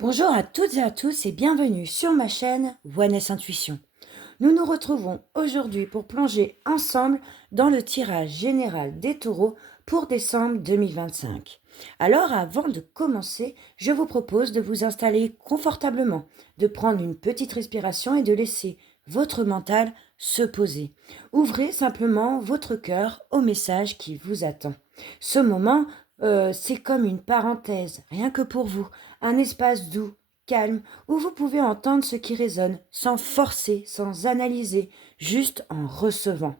Bonjour à toutes et à tous et bienvenue sur ma chaîne Oneness Intuition. Nous nous retrouvons aujourd'hui pour plonger ensemble dans le tirage général des taureaux pour décembre 2025. Alors avant de commencer, je vous propose de vous installer confortablement, de prendre une petite respiration et de laisser votre mental se poser. Ouvrez simplement votre cœur au message qui vous attend. Ce moment, c'est comme une parenthèse, rien que pour vous, un espace doux, calme, où vous pouvez entendre ce qui résonne, sans forcer, sans analyser, juste en recevant.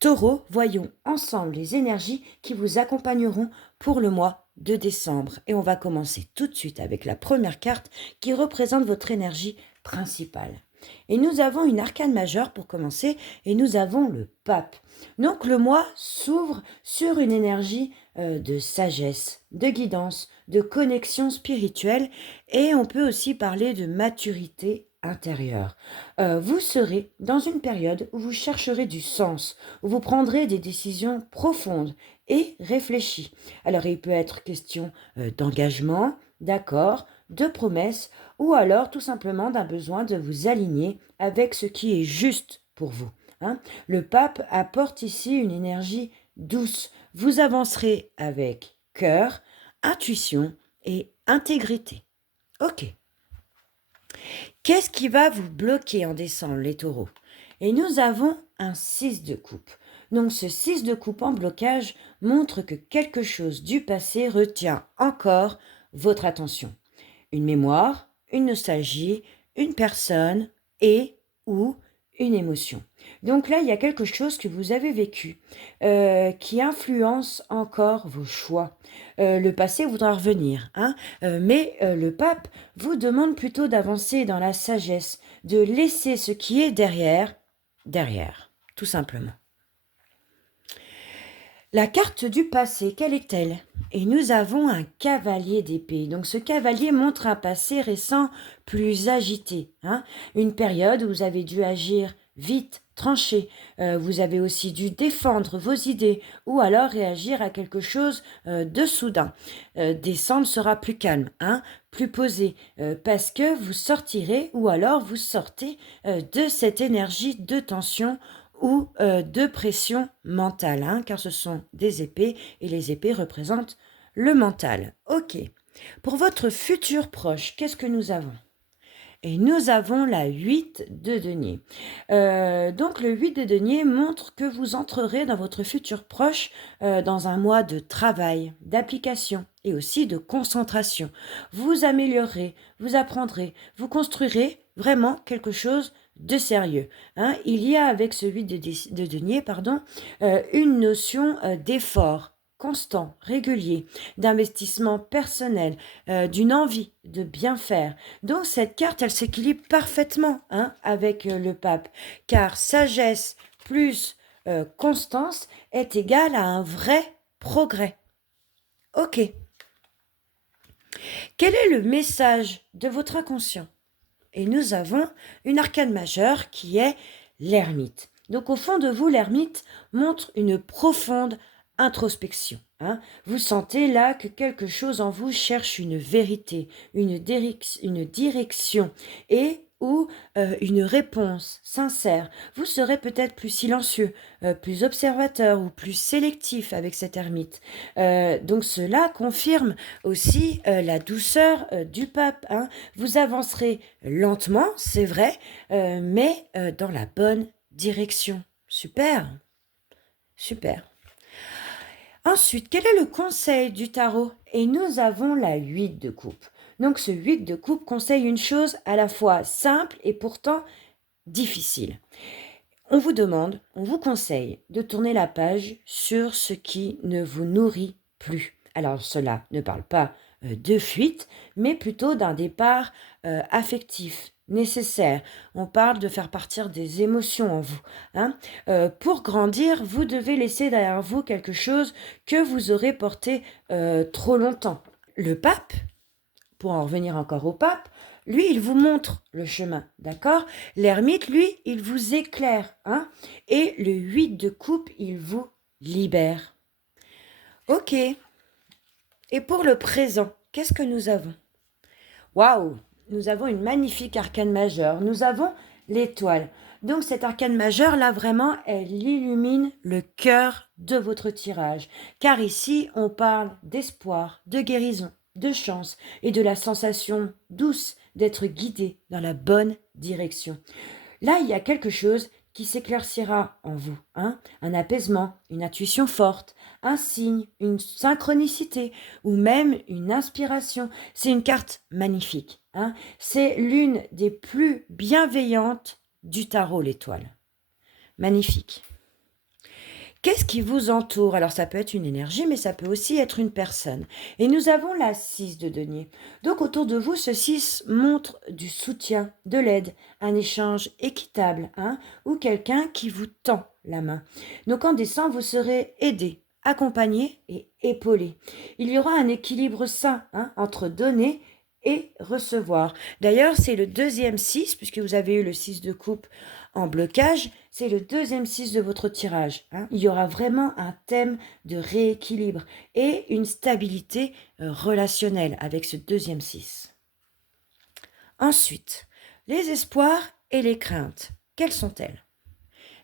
Taureau, voyons ensemble les énergies qui vous accompagneront pour le mois de décembre. Et on va commencer tout de suite avec la première carte qui représente votre énergie principale. Et nous avons une arcane majeure pour commencer, et nous avons le pape. Donc le mois s'ouvre sur une énergie de sagesse, de guidance, de connexion spirituelle, et on peut aussi parler de maturité intérieure. Vous serez dans une période où vous chercherez du sens, où vous prendrez des décisions profondes et réfléchies. Alors il peut être question d'engagement, d'accord, de promesses, ou alors tout simplement d'un besoin de vous aligner avec ce qui est juste pour vous. Le pape apporte ici une énergie douce. Vous avancerez avec cœur, intuition et intégrité. Ok. Qu'est-ce qui va vous bloquer en décembre, les taureaux? Et nous avons un 6 de coupe. Donc ce 6 de coupe en blocage montre que quelque chose du passé retient encore votre attention. Une mémoire, une nostalgie, une personne et ou une émotion. Donc là, il y a quelque chose que vous avez vécu qui influence encore vos choix. Le passé voudra revenir, mais le pape vous demande plutôt d'avancer dans la sagesse, de laisser ce qui est derrière, tout simplement. La carte du passé, quelle est-elle? Et nous avons un cavalier d'épée. Donc ce cavalier montre un passé récent plus agité. Une période où vous avez dû agir vite, tranché. Vous avez aussi dû défendre vos idées ou alors réagir à quelque chose de soudain. Décembre sera plus calme, plus posé, parce que vous sortirez ou alors vous sortez de cette énergie de tension ou de pression mentale, car ce sont des épées et les épées représentent le mental. Ok. Pour votre futur proche, qu'est-ce que nous avons? Et nous avons la 8 de denier. Donc le 8 de denier montre que vous entrerez dans votre futur proche dans un mois de travail, d'application et aussi de concentration. Vous améliorerez, vous apprendrez, vous construirez vraiment quelque chose de sérieux. Il y a avec ce 8 de denier une notion d'effort constant, régulier, d'investissement personnel, d'une envie de bien faire. Donc cette carte, elle s'équilibre parfaitement avec le pape, car sagesse plus constance est égale à un vrai progrès. Ok. Quel est le message de votre inconscient? Et nous avons une arcane majeure qui est l'ermite. Donc au fond de vous, l'ermite montre une profonde introspection. Vous sentez là que quelque chose en vous cherche une vérité, une direction et ou une réponse sincère. Vous serez peut-être plus silencieux, plus observateur ou plus sélectif avec cet ermite. Donc cela confirme aussi la douceur du pape. Vous avancerez lentement, c'est vrai, mais dans la bonne direction. Super, super. Ensuite, quel est le conseil du tarot? Et nous avons la 8 de coupe. Donc ce 8 de coupe conseille une chose à la fois simple et pourtant difficile. On vous demande, on vous conseille de tourner la page sur ce qui ne vous nourrit plus. Alors cela ne parle pas de fuite, mais plutôt d'un départ affectif, nécessaire. On parle de faire partir des émotions en vous. Pour grandir, vous devez laisser derrière vous quelque chose que vous aurez porté trop longtemps. Le pape, pour en revenir encore au pape, lui, il vous montre le chemin, d'accord? L'ermite, lui, il vous éclaire, et le 8 de coupe, il vous libère. Ok. Et pour le présent, qu'est-ce que nous avons? Waouh! Nous avons une magnifique arcane majeure. Nous avons l'étoile. Donc cette arcane majeure, là, vraiment, elle illumine le cœur de votre tirage. Car ici, on parle d'espoir, de guérison, de chance et de la sensation douce d'être guidé dans la bonne direction. Là, il y a quelque chose qui s'éclaircira en vous, hein? Un apaisement, une intuition forte, un signe, une synchronicité ou même une inspiration. C'est une carte magnifique, hein? C'est l'une des plus bienveillantes du tarot, l'étoile. Magnifique. Qu'est-ce qui vous entoure? Alors ça peut être une énergie, mais ça peut aussi être une personne. Et nous avons la 6 de denier. Donc autour de vous, ce 6 montre du soutien, de l'aide, un échange équitable, hein, ou quelqu'un qui vous tend la main. Donc en décembre, vous serez aidé, accompagné et épaulé. Il y aura un équilibre sain, hein, entre donner et recevoir. D'ailleurs, c'est le deuxième 6, puisque vous avez eu le 6 de coupe en blocage, c'est le deuxième 6 de votre tirage, hein. Il y aura vraiment un thème de rééquilibre et une stabilité relationnelle avec ce deuxième 6. Ensuite, les espoirs et les craintes, quelles sont-elles?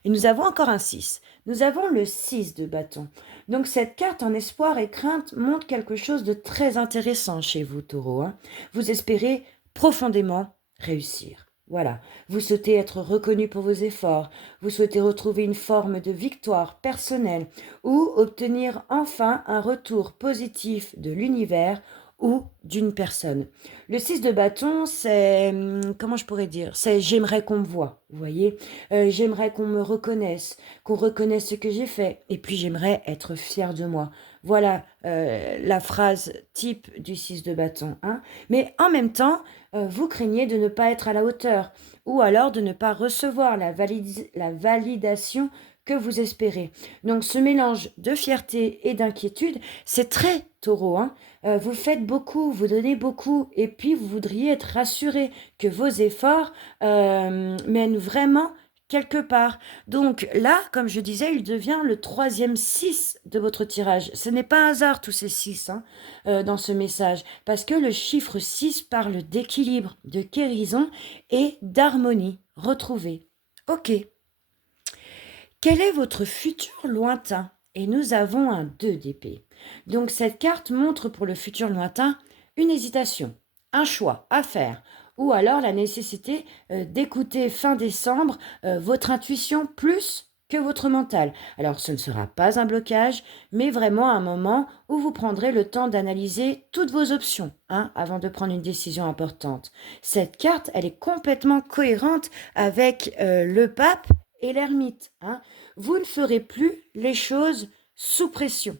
Et nous avons encore un 6. Nous avons le 6 de bâton. Donc cette carte en espoir et crainte montre quelque chose de très intéressant chez vous, Taureau, hein. Vous espérez profondément réussir. Voilà, vous souhaitez être reconnu pour vos efforts, vous souhaitez retrouver une forme de victoire personnelle ou obtenir enfin un retour positif de l'univers ou d'une personne. Le 6 de bâton, c'est, comment je pourrais dire, c'est j'aimerais qu'on me voie, vous voyez, j'aimerais qu'on me reconnaisse, qu'on reconnaisse ce que j'ai fait, et puis j'aimerais être fier de moi. Voilà la phrase type du 6 de bâton, hein. Mais en même temps, vous craignez de ne pas être à la hauteur, ou alors de ne pas recevoir la validation que vous espérez. Donc ce mélange de fierté et d'inquiétude, c'est très taureau, hein. Vous faites beaucoup, vous donnez beaucoup, et puis vous voudriez être rassuré que vos efforts mènent vraiment quelque part. Donc là, comme je disais, il devient le troisième 6 de votre tirage. Ce n'est pas un hasard tous ces 6, hein, dans ce message, parce que le chiffre 6 parle d'équilibre, de guérison et d'harmonie retrouvée. Ok. Quel est votre futur lointain? Et nous avons un 2 d'épée. Donc cette carte montre pour le futur lointain une hésitation, un choix à faire, ou alors la nécessité d'écouter fin décembre votre intuition plus que votre mental. Alors ce ne sera pas un blocage, mais vraiment un moment où vous prendrez le temps d'analyser toutes vos options, hein, avant de prendre une décision importante. Cette carte, elle est complètement cohérente avec le pape et l'ermite, hein. Vous ne ferez plus les choses sous pression.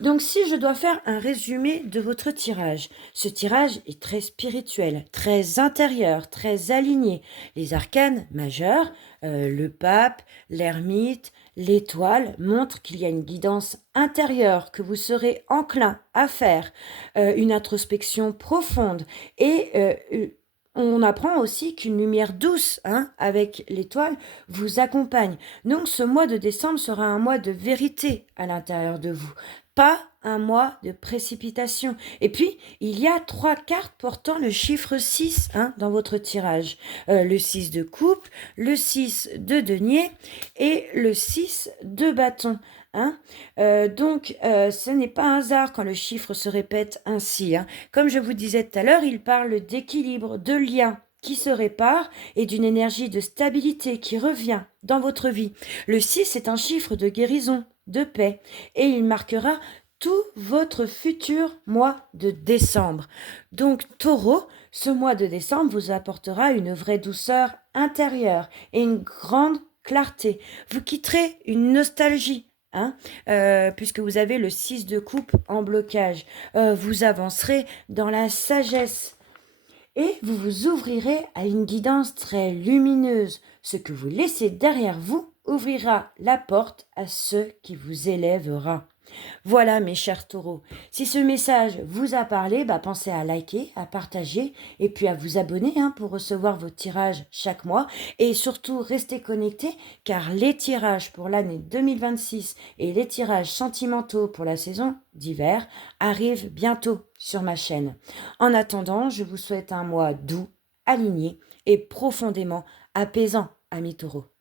Donc si je dois faire un résumé de votre tirage, ce tirage est très spirituel, très intérieur, très aligné. Les arcanes majeurs, le pape, l'ermite, l'étoile montrent qu'il y a une guidance intérieure que vous serez enclin à faire, une introspection profonde et on apprend aussi qu'une lumière douce, hein, avec l'étoile, vous accompagne. Donc ce mois de décembre sera un mois de vérité à l'intérieur de vous, pas un mois de précipitation. Et puis, il y a 3 cartes portant le chiffre 6, hein, dans votre tirage. Le 6 de coupe, le 6 de denier et le 6 de bâton, hein. Donc, ce n'est pas un hasard quand le chiffre se répète ainsi, hein. Comme je vous disais tout à l'heure, il parle d'équilibre, de lien qui se répare et d'une énergie de stabilité qui revient dans votre vie. Le 6 est un chiffre de guérison, de paix, et il marquera tout votre futur mois de décembre. Donc, Taureau, ce mois de décembre vous apportera une vraie douceur intérieure et une grande clarté. Vous quitterez une nostalgie, hein, puisque vous avez le 6 de coupe en blocage. Vous avancerez dans la sagesse et vous vous ouvrirez à une guidance très lumineuse. Ce que vous laissez derrière vous ouvrira la porte à ce qui vous élèvera. Voilà mes chers taureaux, si ce message vous a parlé, pensez à liker, à partager et puis à vous abonner, hein, pour recevoir vos tirages chaque mois et surtout restez connectés car les tirages pour l'année 2026 et les tirages sentimentaux pour la saison d'hiver arrivent bientôt sur ma chaîne. En attendant, je vous souhaite un mois doux, aligné et profondément apaisant, amis taureaux.